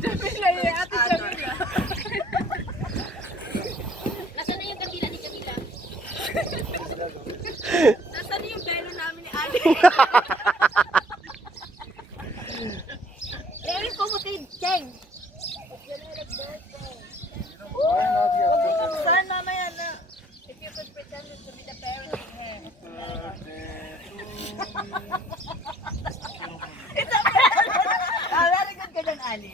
Jamila, ate Jamila. Nasaan na yung kabila ni Jamila? Nasaan na yung belo namin ni Ali? Eric, kumutid, Cheng. Saan mamaya na? If you could pretend to be the parent of him. It's a very good ka dyan, Ali.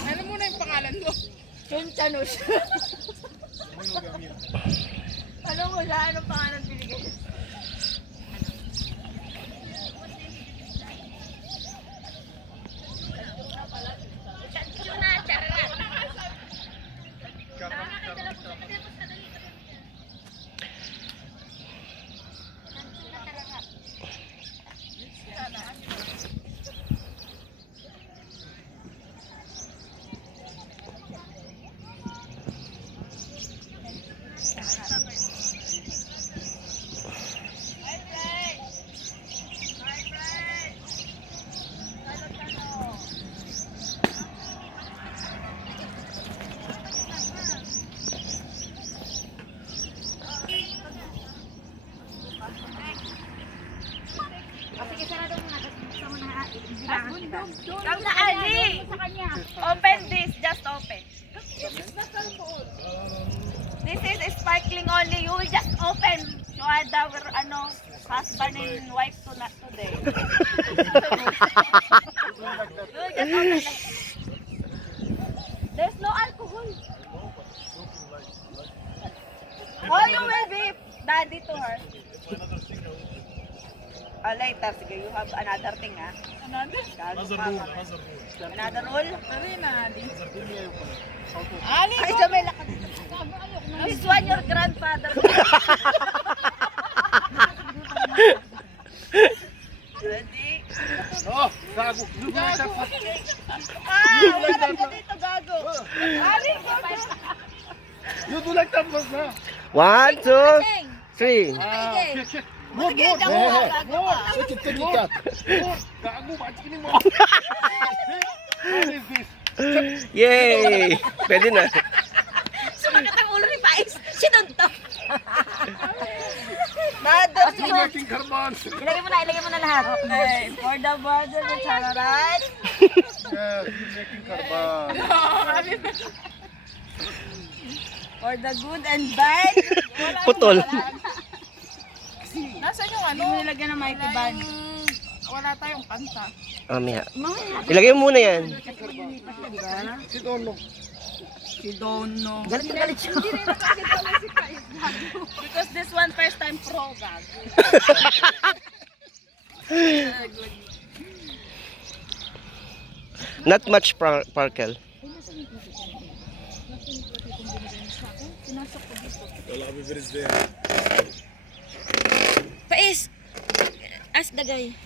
Ano muna yung pangalan mo? Chunchanush. Ano mo siya? Anong pangalan binigay? Chuna, charot. Come na, Ali! Open this, just open. This is sparkling only. You will just open. So our husband and wife today. You will just open like this. There's no alcohol. Oh, you will be daddy to her. Later, sige, you have another thing, ha? Another rule. Another rule? Marina, Ali. Ali, ay, Jamila ka dito. This one, your grandfather. Ready? Oh, gago. Wala ka dito, gago. Ali, You do like that, na. 1, 2, 3. Shit. Sige, gago. Take it. Gago, bakit mo? What is this? Yay! Pwede na. Sumakat ang ulo ni Pais. Sinuntok. Mother, You're making carbons. ilagay mo na lahat. Okay, for the mother, the chararat. Yeah, you're making carbons. For the good and bad. Putol. Nasaan yung ano? Hindi mo nilagyan ng mighty band. Wala tayong kanta. Mamaya. Ilagay mo muna yan. Si Dono. Si Dono. Galit na galit siya. Because this one first time pro, gago. Not much sparkle. Pais! Ask the guy.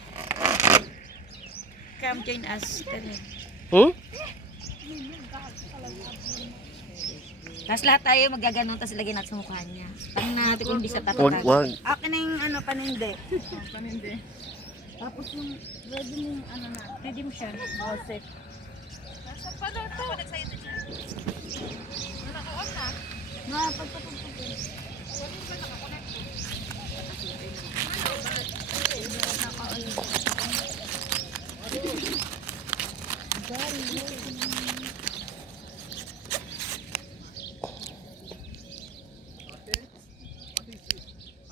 Come join us. Tapos lahat tayo magaganon, tapos ilagay natin sa mukha niya. Tanong natin kung hindi siya tatatag. Wag. Akin na yung panindi. Panindi. Tapos yung ready mo yung ready mo siya. All set. Nasa pa daw to? Excited siya. Naka-on na. Pagpapagpapag.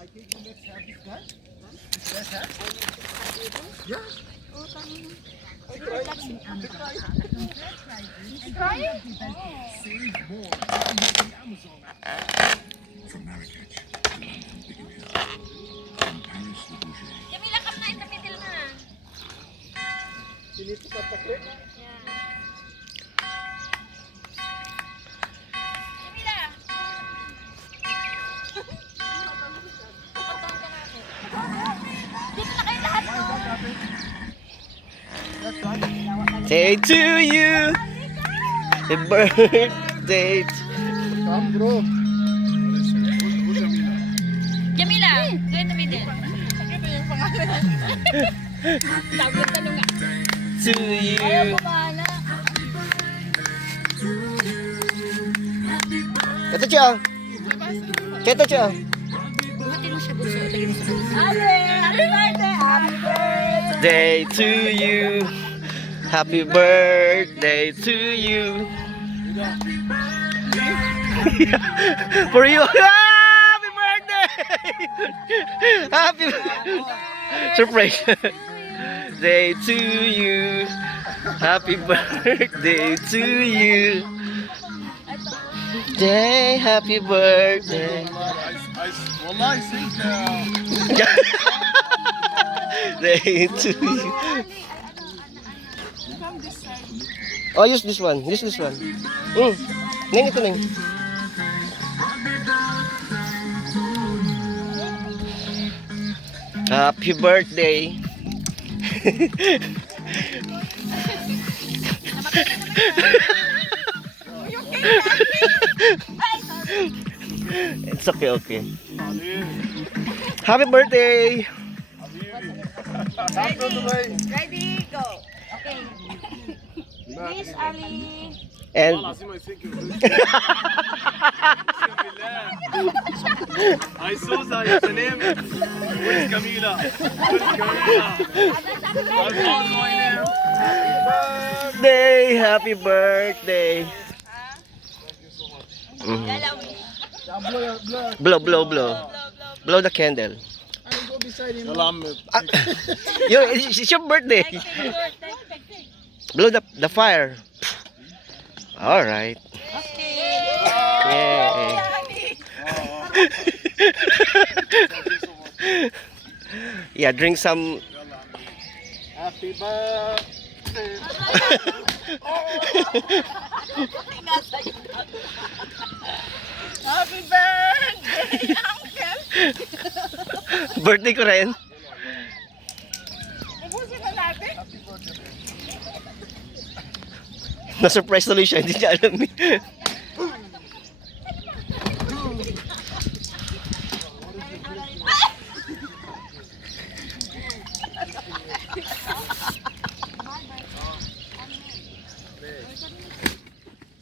I think you let's have this guy. This guy has? Yeah. Save more using Amazon. From Marrakech to London, Piccadilly. From Paris to Boucher. Jamila, come na in the middle na. Pinito ka taklit? Jamila! Dito na kayo lahat, no? Say to you, happy birthday. Come, bro. Jamila, go in the middle. Bakit yung pangalan? Sabi yung tanong nga. to you. Kumana. Ito siya. Ito siya. Buhatin mo siya buso. Lagyan mo sa buso. Happy birthday! Happy birthday! Day to you. Happy birthday to you. For you. Happy birthday! Happy surprise. Day to you. Happy birthday to you. Day, happy birthday. والله سنك Day to you. Oh, use this one. Use this one. Neng, ito neng. Happy birthday. It's okay, okay. Happy birthday. Ready, go. Okay. Please, Ali. And هاي سوزا يا سلام وين جميلة birthday, happy birthday. Blow, blow, blow. Blow the candle. يلا عمي It's your birthday. Blow the fire. All right. Yay. Yeah, drink some. Happy birthday Happy birthday, Uncle. Birthday ko rin. Ubusin na natin. Na-surprise tuloy siya, hindi niya alam eh.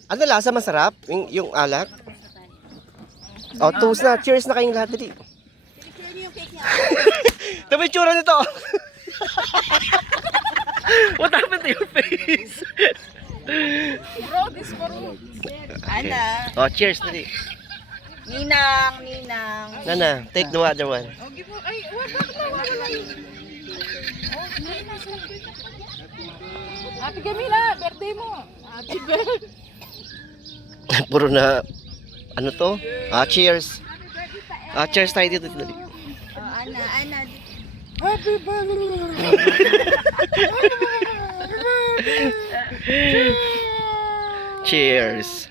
Ano lasa, masarap? Yung alak? Oh, toast na. Cheers na kayong lahat dali. Ito yung tsura nito. What happened to your face? Bro, this for Ana. Oh, cheers dali. Ninang, Ninang. Nana, take the other one. Oh, give mo. Ay, bakit nawawala yun? Happy Camila, birthday mo. Happy birthday. Puro na, ano to? Cheers. Cheers tayo dito dali. Ana, Ana. Happy birthday. Cheers.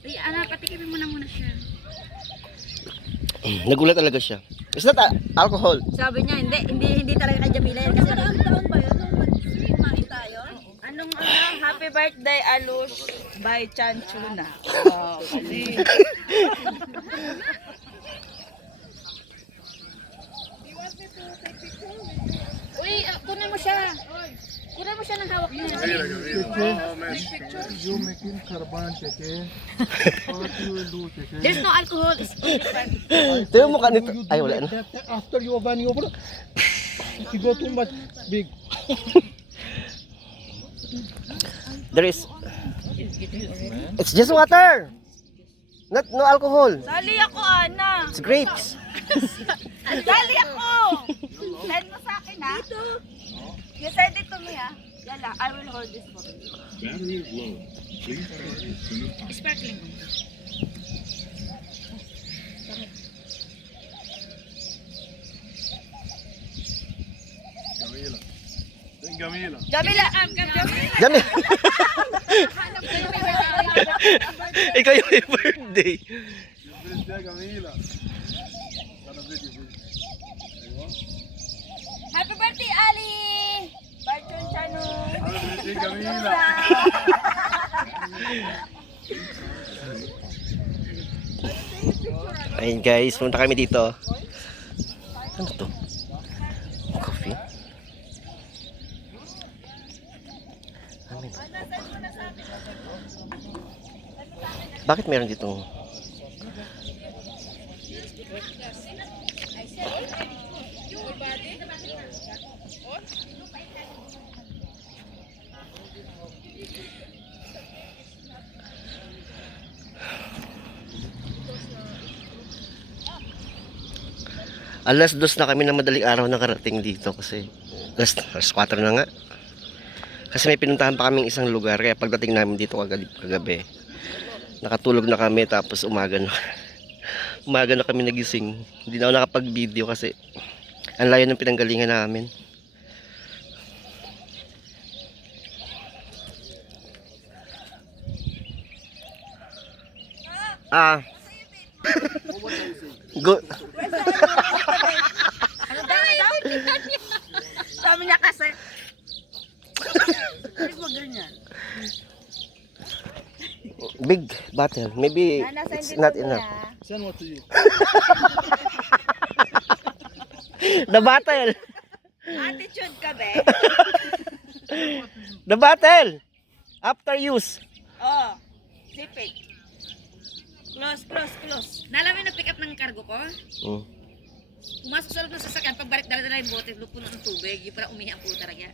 Ay, anak, patikimin mo na muna siya. Nagulat talaga siya. Is that alcohol? Sabi niya, hindi talaga kay Jamila yan. Kasi ang taon ba yun? Kumain tayo? Anong happy birthday, Alush by Chanchuna. Oh, kali. Uy, kunin mo siya. Kunin mo siya ng hawak niya. جميلة جميلة You making carbon tete. What you will do tete? There's no alcohol. It's only fun. Ito yung mukha nito. You do Ay, wala like na. that, after you when you open, you go too much big. There is... It's just water. No alcohol. Sali ako, Ana. It's grapes. Sali ako. Send mo sa akin, ha? Dito. You send it to me, ha? Yala, I will hold this for you. Battery is low. Please charge as soon as possible. Sparkling. جميلة جميلة Jamila, Dami. Ikaw yung may birthday. birthday جميلة أنا فيديو Happy birthday, Ali! Barton Chanu. birthday جميلة Ayun guys, punta kami dito. Ano to? Coffee? Amin. Bakit meron ditong alas 2 na kami ng madaling araw nakarating dito kasi alas 4 na nga. Kasi may pinuntahan pa kaming isang lugar kaya pagdating namin dito kagabi nakatulog na kami tapos umaga na kami nagising. Hindi na ako nakapag-video kasi ang layo ng pinanggalingan namin. Good. Ano daw? Sabi niya kasi. Hindi mo ganyan. Big bottle. Maybe it's not enough. Send what to you? The bottle. Attitude ka, be. The bottle. After use. Oh, zip it. Close. Nalaman na pick up ng cargo ko? Mm. Pumasok sa loob ng sasakyan, pagbalik dala-dala yung bote, lupo na ng tubig. Yung parang umihi ang puta talaga.